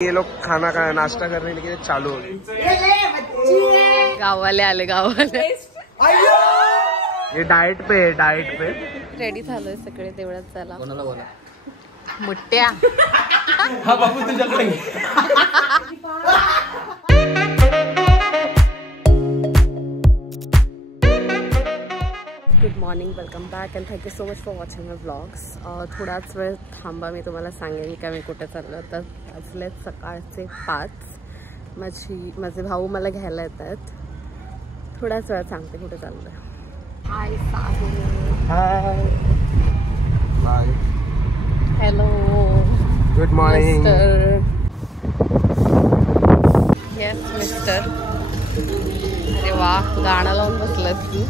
ये लोग खाना का नाश्ता करने के लिए चालू हो गए। गाँव वाले आले, गाँव वाले ये डाएट पे है, डाएट पे रेडी झालोय सगळे तेवढ्यात चला कोणाला बोला मोठ्या हा बाबू तुझ्याकडे good morning, welcome back and thank you so much for watching my vlogs. थोडाच वेळ थांबा, मी तुम्हाला सांगेन की आम्ही कुठे चाललो. तर वाजलेत सकाळचे 5. माझे भाऊ मला घ्यायला येत आहेत. थोड्याच वेळात सांगते कुठे चाललो. Hi Sahu. Hi bye. Hello. Good morning mister. Yes mister. अरे वा, गाणं लावून बसलात की.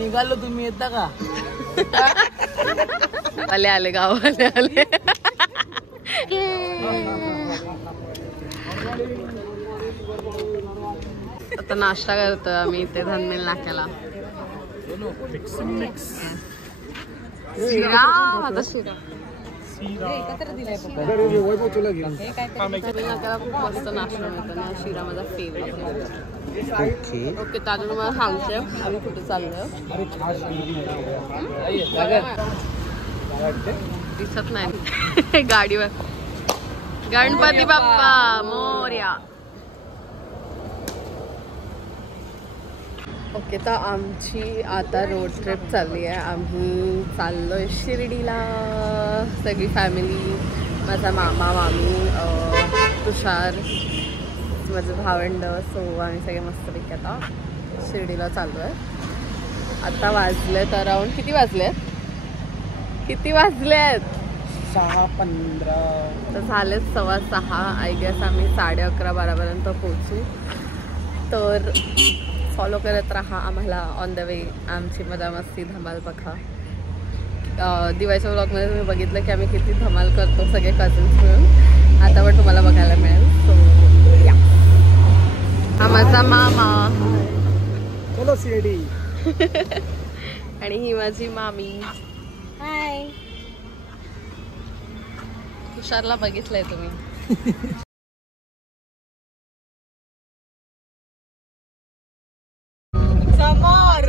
निघालो, तुम्ही येता का? आले आले, गावाले आले. आता नाश्ता करतोय आम्ही इथे धनमिल नाक्याला. शिरा, माझा शिरा खूप मस्त नाश्ता मिळतो ना. शिरा माझा फेवरेट. ओके, ताजू तुम्हाला सांगते आम्ही कुठे चाललोय. दिसत नाही गाडीवर. गणपती बाप्पा मोरया. ओके, तर आमची आता रोड ट्रिप चालली आहे. आम्ही चाललोय शिर्डीला, सगळी फॅमिली. माझा मामा, मामी, तुषार, माझं भावंड. सो आम्ही सगळे मस्तपैकी आता शिर्डीला चाललो आहे. आता वाजलेत अराउंड, किती वाजलेत 6:15. तर झालेत 6:15. आय गेस आम्ही 11:30-12 पर्यंत पोहोचू. तर फॉलो करत राहा आम्हाला ऑन द वे. आमची मजा मस्ती धमाल बघा. दिवाळीच्या व्लॉगमध्ये तुम्ही बघितलं की आम्ही किती धमाल करतो सगळे कझन्स मिळून. आता पण तुम्हाला बघायला मिळेल. सो या, हा माझा मामा. चलो शिर्डी. आणि ही माझी मामी. हाय. तुषारला बघितलंय तुम्ही. समोर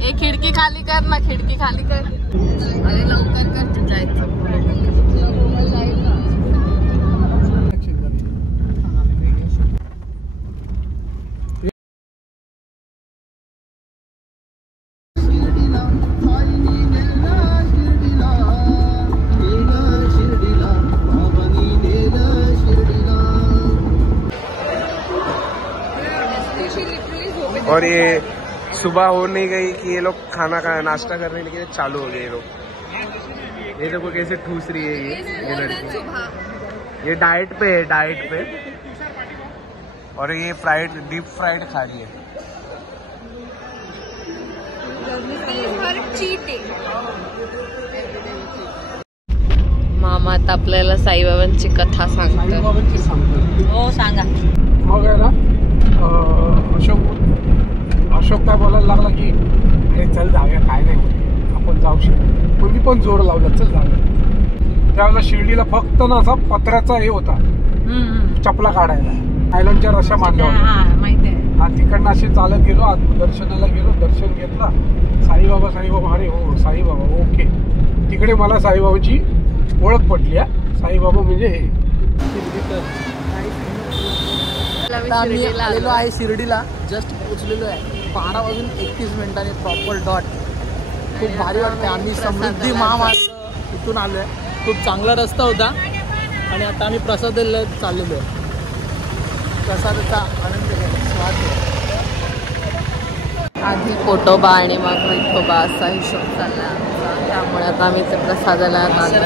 एक खिडकी खाली कर ना, खिडकी खाली कर. अरे लवकर कर, तू जायचं. और ये सुबह हो नहीं गई कि ये लोग खाना का नाश्ता करने के लिए चालू हो गए. ये देखो कैसे ठूस रही है ये लड़की. ये डाइट पे है, डाइट पे. और ये फ्राइड, डीप फ्राइड खा रही है. मामा आता आपल्याला साईबाबांची कथा सांगतो. हो सांगा. मग आहे ना, अशोक काय बोलायला लागला की अरे चल जाऊया, काय नाही होत, आपण जाऊ शकतो. पण मी पण जोर लावला, चल जाऊया. त्यावेळेला शिर्डीला फक्त ना असा पत्र्याचा हे होता, चपला काढायला. आयलंडच्या रश्या मांडल्या होत्या. आणि तिकडनं असे चालत गेलो, आज दर्शनाला गेलो, दर्शन घेतला. साईबाबा, अरे हो साईबाबा, ओके. तिकडे मला साईबाबाची ओळख पटली. साईबाबा म्हणजे हे. आम्ही आलेलो आहे शिर्डीला, जस्ट पोहोचलेलो आहे 12:31 प्रॉपर डॉट. खूप भारी वाटते. आम्ही समृद्धी महामार्ग इथून आलो आहे. खूप चांगला रस्ता होता आणि आता आम्ही प्रसादाला चाललेलो आहे. प्रसादाचा आनंद घ्यायला स्वाद. आधी पोटोबा आणि मग विठोबा असा हिशोब चालला आमचा. त्यामुळे आता आम्ही ते प्रसादाला आलो.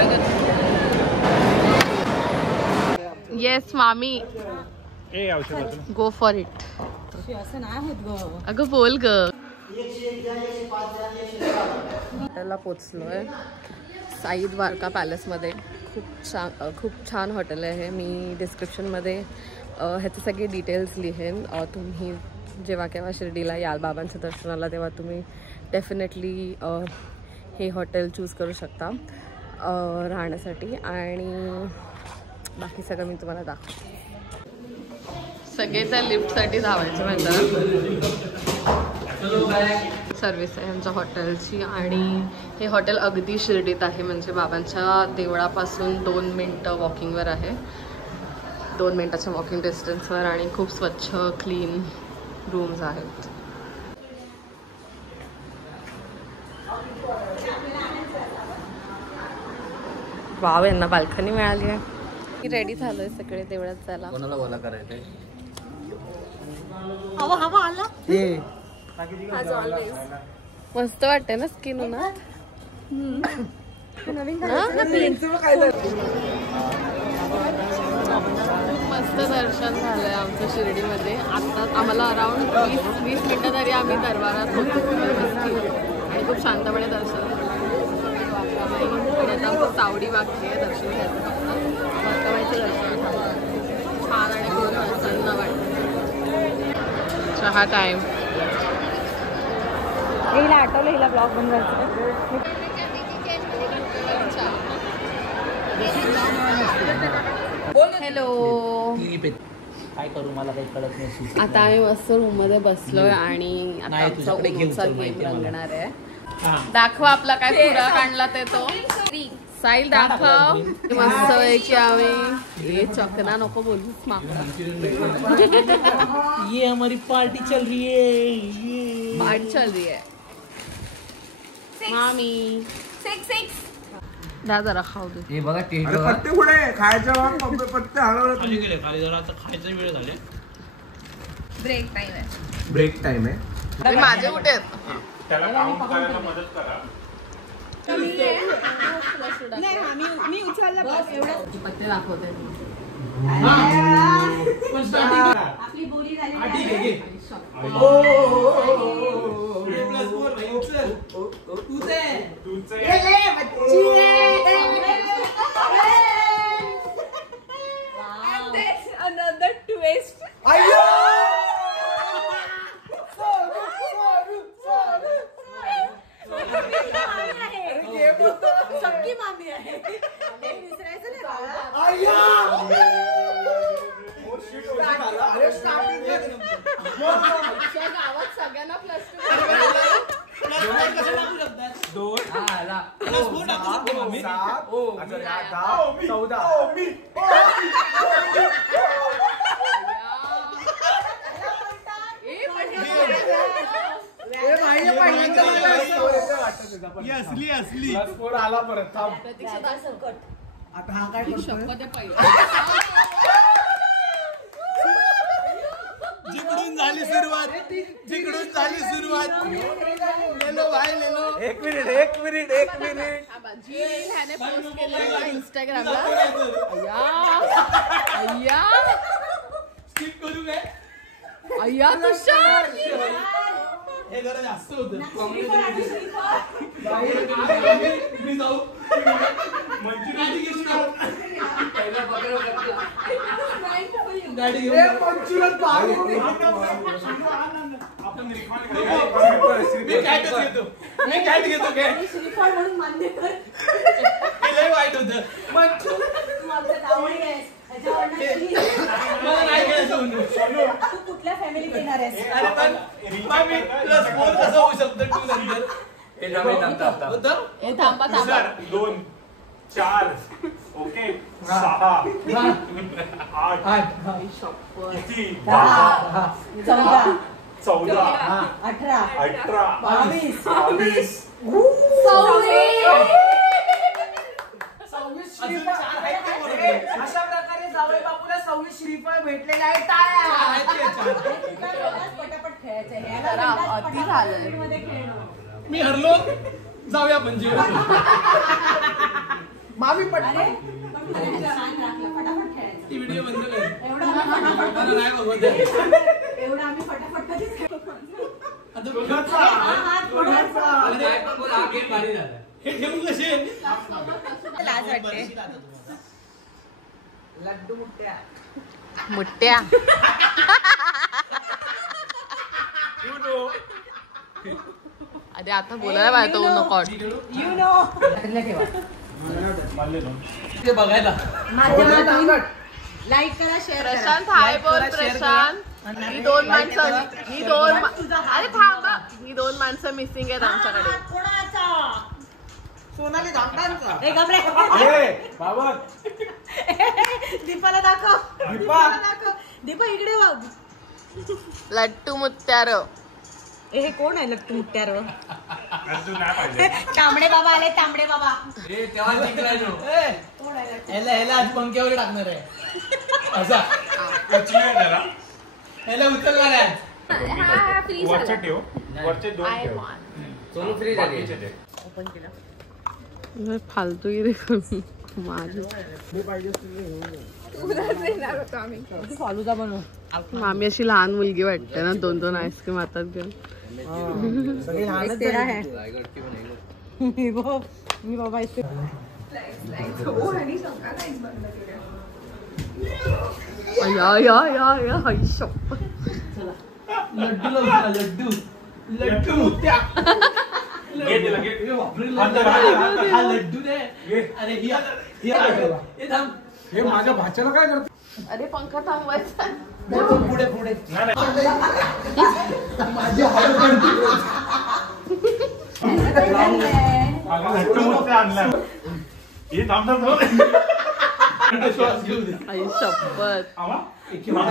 येस मामी, गो फॉर इट. अगं बोल ग. त्याला पोचलोय साई द्वारका पॅलेसमध्ये. खूप छान हॉटेल आहे. मी डिस्क्रिप्शनमध्ये ह्याचे सगळे डिटेल्स लिहेन. तुम्ही जेव्हा केव्हा शिर्डीला याल बाबांच्या दर्शनाला, तेव्हा तुम्ही डेफिनेटली हे हॉटेल चूज करू शकता. राहण्यासाठी आणि बाकी सगळं मी तुम्हाला दाखवते. सगळे त्या लिफ्टसाठी धावायचे म्हणतात. सर्विस आहे यांच्या हॉटेलची आणि हे हॉटेल अगदी शिर्डीत आहे, म्हणजे बाबांच्या देवळापासून 2 मिनटं वॉकिंगवर आहे, 2 मिनटाच्या वॉकिंग डिस्टन्सवर आणि खूप स्वच्छ क्लीन रूम्स आहेत. वाव, यांना बाल्कनी मिळाली आहे. रेडी झालोय सगळे देवळात जायला. कोणाला बोला करायचंय? हवा हवा आला. मस्त वाटते ना स्किन उन्हात. मस्त दर्शन झालंय आमचं शिर्डीमध्ये. आता आम्हाला अराउंड 20 मिनिटं तरी आम्ही दरबारात होतो आणि खूप शांतपणे दर्शन झालं. आणि आता आमचं सावडी बाकी आहे दर्शन घ्यायचं. फक्त बाबाईचं दर्शन झालं छान आणि खूप प्रसन्न वाटतं. चहा टाइम. हिला आठवलं, हिला ब्लॉग बनवायचं. हॅलो, काय करू मला काही कळत नाही. आता आम्ही मस्त रूम मध्ये बसलोय आणि आता आमचा उन्हाचा गेम रंगणार आहे. दाखवा आपला काय पुरा काढला ते तो. साईल दाखव. मस्त आहे की आम्ही ये चकना नको बोलूच मागं. ये हमारी पार्टी चल रही है. पार्टी चल रही है मामी. 6 दा जरा खाऊ दे. हे बघा पत्ते पुढे खायच्या पत्ते हलवले. खाली गेले, खाली जरा आता खायचा वेळ झाले. ब्रेक टाइम आहे. ब्रेक टाइम आहे. माझे कुठे आहेत? त्याला काउंट करायला मदत करा. मी उचलला पत्ते दाखवते. आपली बोली झाली. Another twist. सबकी मामी आहे. विसरायचं नाही बाळा. गावात सगळ्यांना प्लस 2 असली आला परत. आता हा काय जिकडून झाली सुरुवात. एक मिनिट. जी रील ह्याने पोस्ट केली इंस्टाग्रामला. अय्या स्किप करू काय? अय्या तुषार. हे जरा जास्त होतं. मी जाऊ गाडी घेऊन गाडी घेऊन मी कॅट घेतो काय श्रीफळ म्हणून मान्य कर. लय वाईट होतं. मला नाही घ्यायचं. तू कुठल्या फॅमिलीत येणार आहेस? अरे पण मी +4 कसं होऊ शकतं 2 नंतर? हे थांबा 2 4 ओके 6 8 किती 10 14 14 18 18 22 22 अशा प्रकारे जावई बापूला 26 श्रीफळ भेटलेले आहे. टाळ्या. पटापट खेळायचं. अति झालंय. मी हरलो. जाऊया म्हणजे मामी अरे पण तू छान राखलं. फटाफट खेळायचं. ती व्हिडिओ बंद कर. एवढं आम्ही फटाफट मला नाही बघत आहे. एवढं आम्ही फटाफट कधीच खेळतो. आता हात फोडायचा. हे ठेवून कसे लाज वाटते. लड्डू मुठ्ठ्या. मुठ्ठ्या. अरे आता बोलायला पाहिजे नको. You know. ठेवा. ते बघायला लाईक करा, शेअर करा. प्रशांत हाय बोल. प्रशांत ही दोन माणसं अरे थांबा, ही दोन माणसं मिसिंग आहेत आमच्याकडे. सोनाली धामटांचा. ए गबरे. बाबा दीपाला दाखव. दीपाला दाखव. दीपा इकडे बघ. लट्टू मुत्यार. हे कोण आहे लट्टू मुट्ट्यार? तांबडे बाबा आले. तांबडे बाबा. तेव्हा जिंकलायचो. ह्याला आज पंख्यावर टाकणार आहे असा. ह्याला उचलणार आहे. सोनू फ्री झाली. फालतूगिरी करून माझं फालुदा बनव. मामी अशी लहान मुलगी वाटते ना, 2-2 आईस्क्रीम हातात घेऊन. तेरा है मी बाबा इसके लड्डूला उचला. लड्डू लड्डू मुत्या. हा लड्डू दे. अरे हे थांब. हे माझ्या भाच्याला काय करतो? अरे पंखा थांबवायचा. पुढे पुढे माझी हात श्वास घेऊ दे. आई शपथ.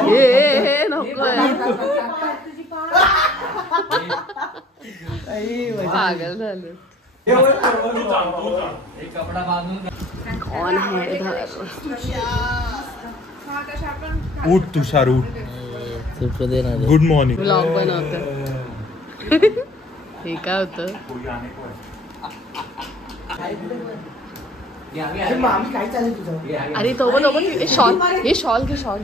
हे नकोय. पागल झालं. कपडा बांधून कौन है इधर? उठ तुषार उठ. Good morning. ब्लॉग बनवते. हे काय होतं? अरे तो शॉल. हे शॉल घे. शॉल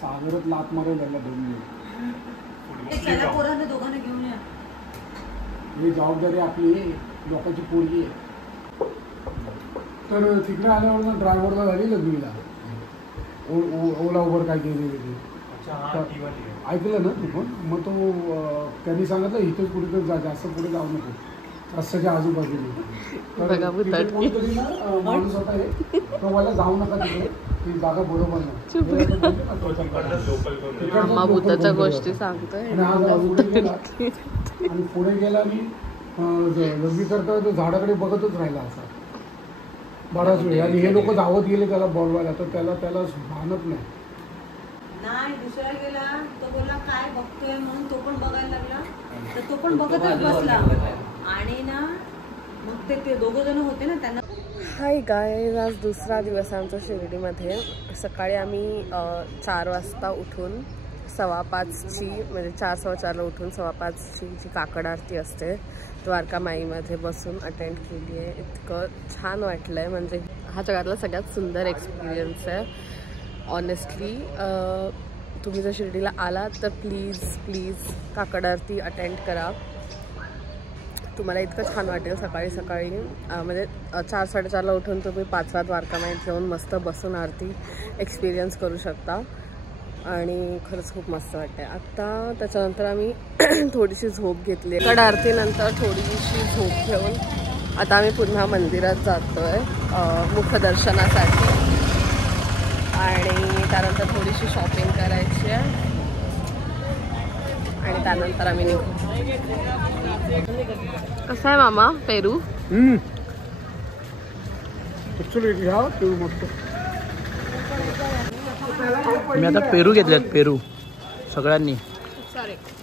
सागरात लात मारून राहिला दोन. त्याला पोरांना दोघांना घेऊन या. ही जबाबदारी आपली आहे, लोकांची पोरगी आहे. तर तिकडे आल्यावर ड्रायव्हरला झाली लग्नीला ओला उबर काय केली ऐकलं ना तू पण. मग तो त्यांनी सांगितलं इथेच कुठे जास्त पुढे जाऊ नको, रस्त्याच्या आजूबाजूला. तर कोणतरी ना माणूस होता आहे तो मला जाऊ नका तिकडे, ती जागा बरोबर नाही. भूताच्या गोष्टी सांगतोय. आणि पुढे गेला मी लग्नी करता तो झाडाकडे बघतच राहिला असा बराच वेळ. आणि हे लोक धावत गेले त्याला बोलवायला, तर त्याला भानत नाही. दुसरा गेला तो बोलला काय बघतोय म्हणून तो पण बघायला लागला. तर तो पण बघतच बसला. आणि ना मग ते दोघं जण होते ना त्यांना. हाय गाईज, आज दुसरा दिवस आहे आमच्या शिर्डीमध्ये. सकाळी आम्ही 4 वाजता उठून 4:15ची म्हणजे 4:15ला उठून 4:15ची जी काकड आरती असते द्वारका माईमध्ये बसून अटेंड केली आहे. इतकं छान वाटलं आहे. म्हणजे हा जगातला सगळ्यात सुंदर एक्सपिरियन्स आहे ऑनेस्टली. तुम्ही जर शिर्डीला आलात तर प्लीज काकड आरती अटेंड करा. तुम्हाला इतकं छान वाटेल. सकाळी सकाळी म्हणजे 4-4:30ला उठून तुम्ही 5ला द्वारका माईत येऊन मस्त बसून आरती एक्सपिरियन्स करू शकता. आणि खरंच खूप मस्त वाटते. आता त्याच्यानंतर आम्ही थोडीशी झोप घेतली. काकड आरतीनंतर थोडीशी झोप घेऊन आता आम्ही पुन्हा मंदिरात जातो आहे मुखदर्शनासाठी. आणि त्यानंतर थोडीशी शॉपिंग करायची आहे आणि त्यानंतर आम्ही निघू. कसं आहे मामा पेरू? मी आता पेरू घेतल्यात. पेरू सगळ्यांनी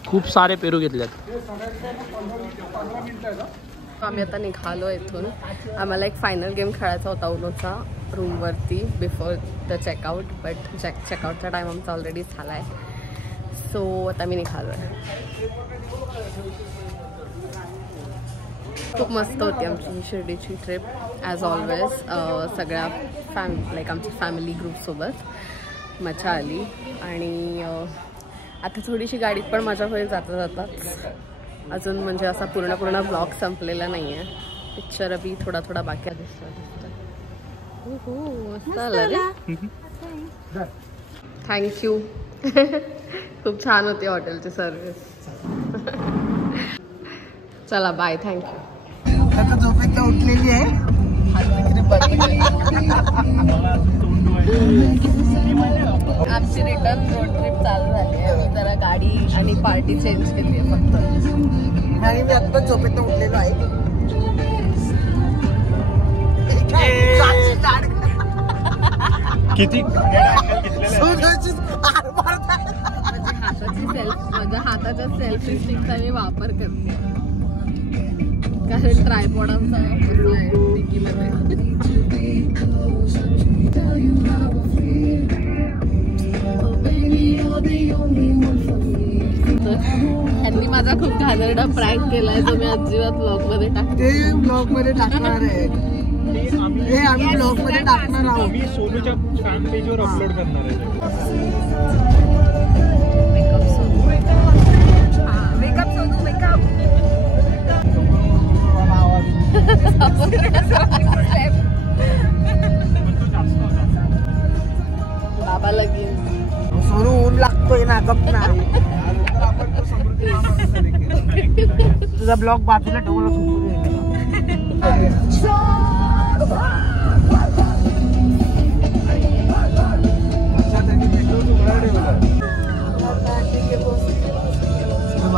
खूप सारे पेरू घेतल्यात. आम्ही आता निघालो इथून. आम्हाला एक फायनल गेम खेळायचा होता उनोचा रूमवरती बिफोर द चेकआउट. बट चेकआउटचा टाईम आमचा ऑलरेडी झाला आहे. सो आता मी निघालो आहे. खूप मस्त होती आमची शिर्डीची ट्रिप ॲज ऑलवेज. सगळ्या आमच्या फॅमिली ग्रुपसोबत मजा आली. आणि आता थोडीशी गाडीत पण मजा होईल जाता जातात. अजून म्हणजे असा पूर्ण ब्लॉग संपलेला नाही आहे. पिक्चर अभी थोडा बाकी दिसतो. मस्त आलं रे. थँक्यू. खूप छान होती हॉटेलची सर्विस. चला बाय. थँक्यू. आता झोपेत उठलेली आहे. आमची रिटर्न रोड ट्रिप चालू झाली आहे. जरा गाडी आणि पार्टी चेंज केली आहे फक्त. आणि मी आत्ताच झोपेत उठलेलो आहे. किती माझ्या हाताच्या सेल्फी स्टिकचा मी वापर करते कारण ट्रायपॉड आमचा वापरलाय डिकीमध्ये. ह्यांनी माझा खूप घाणेरडा प्रँक केलाय जो मी अजिबात ब्लॉग मध्ये टाकते. ब्लॉग मध्ये टाकणार आहे. हे आम्ही ब्लॉग मध्ये टाकणार आहोत. मी सोनूच्या फॅन पेजवर अपलोड करणार आहे. Makeup Sonu makeup. बाबा लगीन. सोनू ऊन लागतोय ना गप ना. तुझा ब्लॉग बाजूला ठेवला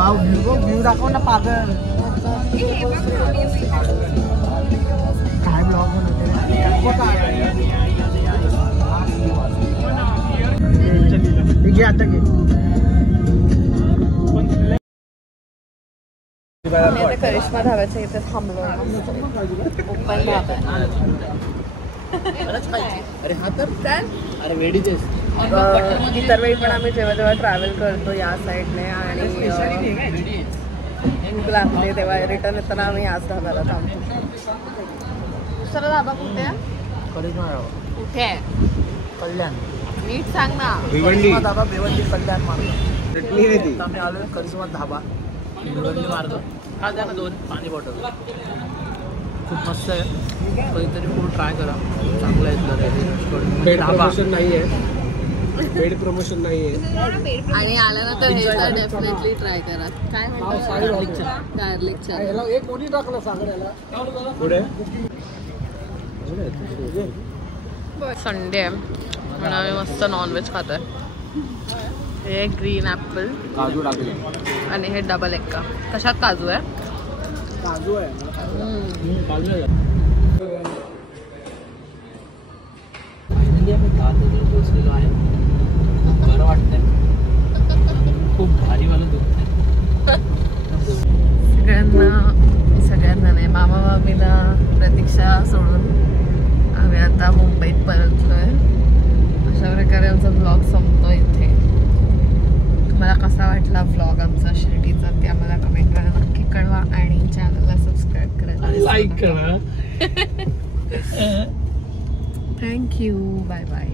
व्ह्यू दाखव ना पागल. काय ब्लॉग घे आता घे. आम्ही आता करिश्मा धाब्याच्या इथे थांबलो. ओपन धाबा. अरे हा तर काय अरे वेडीचेस. इतर वेळी पण आम्ही जेव्हा जेव्हा ट्रॅव्हल करतो या साईडने आणि भूक लागते तेव्हा रिटर्न येताना आम्ही याच धाब्याला थांबतो. दुसरा धाबा कुठे आहे? कुठे आहे? कल्याण. नीट सांग ना. भिवंडी. धाबा भिवंडी कल्याण मार्ग. चटणी आहे ती. आम्ही आलो करिश्मा धाबा भिवंडी मार्ग. हा द्या ना 2 पाणी बॉटल. खूप मस्त आहे. कधीतरी फूड ट्राय करा. चांगलं आहे इथलं. पेड प्रमोशन नाही आहे. पेड प्रमोशन नाही आहे. आणि आल्यानंतर हे तर डेफिनेटली ट्राय करा. काय म्हणतात? गार्लिक चहा. याला एक कोणी टाकलं सागऱ्याला पुढे संडे आहे म्हणून आम्ही मस्त नॉनव्हेज खातोय. हे ग्रीन ॲपल काजू टाकले आणि हे डबल एक्का. कशात काजू आहे? काजू आहे. पोचलेलो आहे. बरं वाटतंय. खूप भारीवालं दुखतंय. सगळ्यांना नाही मामा मामीला प्रतीक्षा सोडून आम्ही आता मुंबईत परतलोय. अशा प्रकारे आमचा ब्लॉग संपतो इथे. तुम्हाला कसा वाटला ब्लॉग आमचा शिर्डीचा ते आम्हाला कमेंटवर नक्की कळवा आणि चॅनलला सबस्क्राईब करायला लाईक करा. थँक्यू. Bye bye.